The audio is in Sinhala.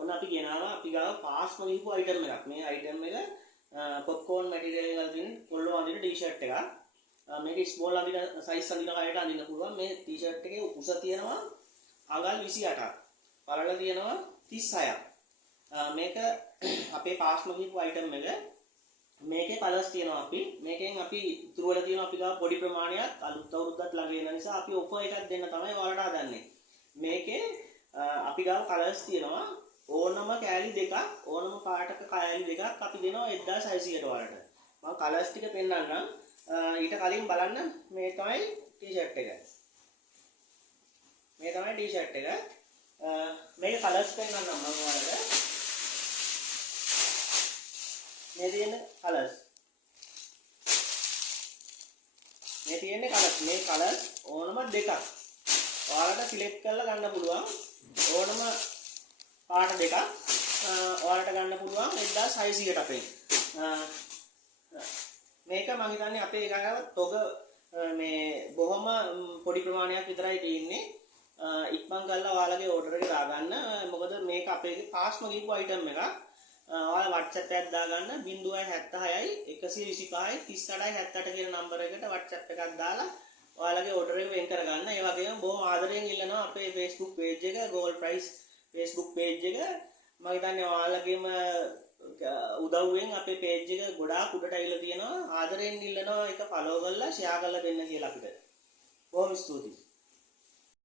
ඔන්න අපි ගෙනාවා අපි ගාව පාස්ම ගිහපු අයිටම් එකක්. මේ අයිටම් එක පොප්කෝර්න් මැටීරියල් එකෙන් අදින පොල්ලෝ අදින ටී-ෂර්ට් එකක්. මේක ස්මෝල් අදින සයිස් අදින කයට අදින්න පුළුවන්. මේ ටී-ෂර්ට් එකේ උස තියෙනවා අඟල් 28ක්. පළල තියෙනවා 36ක්. මේක අපේ පාස්ම ගිහපු අයිටම් එක. මේකේ කලර්ස් තියෙනවා අපි. මේකෙන් අපි ඉතුරු වෙලා තියෙනවා අපි ගාව පොඩි ප්‍රමාණයක් අලුත් අවුරුද්දත් ළඟ එන නිසා අපි ඔෆර් එකක් දෙන්න තමයි ඔයාලට හදන්නේ. මේකේ අපි ගාව කලර්ස් තියෙනවා ඕනම කෑලි දෙකක් ඕනම පාටක කෑලි දෙකක් අපි දෙනවා 1600ට ඔයාලට. මම කලර්ස් ටික පෙන්නන්නම්. ඊට කලින් බලන්න මේ තමයි ටී-ෂර්ට් එක. මේ තමයි ටී-ෂර්ට් එක. මේක කලර්ස් පෙන්නන්නම් මම ඔයාලට. මේ තියෙන කලර්ස්. මේ තියෙන්නේ කලර්ස්. මේ කලර්ස් ඕනම දෙකක්. ඔයාලට සිලෙක්ට් කරලා ගන්න පුළුවන්. ඕනම පාට දෙකක් ඔයාලට ගන්න පුළුවන් 1600ට අපේ. මේක මම හිතන්නේ අපේ එකගාව තොග මේ බොහොම පොඩි ප්‍රමාණයක් විතරයි තියෙන්නේ. ඉක්මන් කරලා ඔයාලගේ ඕඩර් එක දාගන්න. මොකද මේක අපේ පාස්ම ගිහපු අයිටම් එකක්. ඔයාලා WhatsApp එකක් දාගන්න 076යි 125යි 38යි 78 කියන නම්බර එකට WhatsApp එකක් දාලා ඔයාලගේ ඕඩර් එක වෙන් කරගන්න. ඒ වගේම බොහොම ආදරයෙන් ඉල්ලනවා අපේ Facebook page එක Gold Price Facebook page එක. මම හිතන්නේ ඔයාලගේම උදව්වෙන් අපේ page එක ගොඩාක් උඩට ඇවිල්ලා තියෙනවා. ආදරයෙන් ඉල්ලනවා ඒක follow කරලා share කරලා දෙන්න කියලා අපිට. බොහොම ස්තුතියි.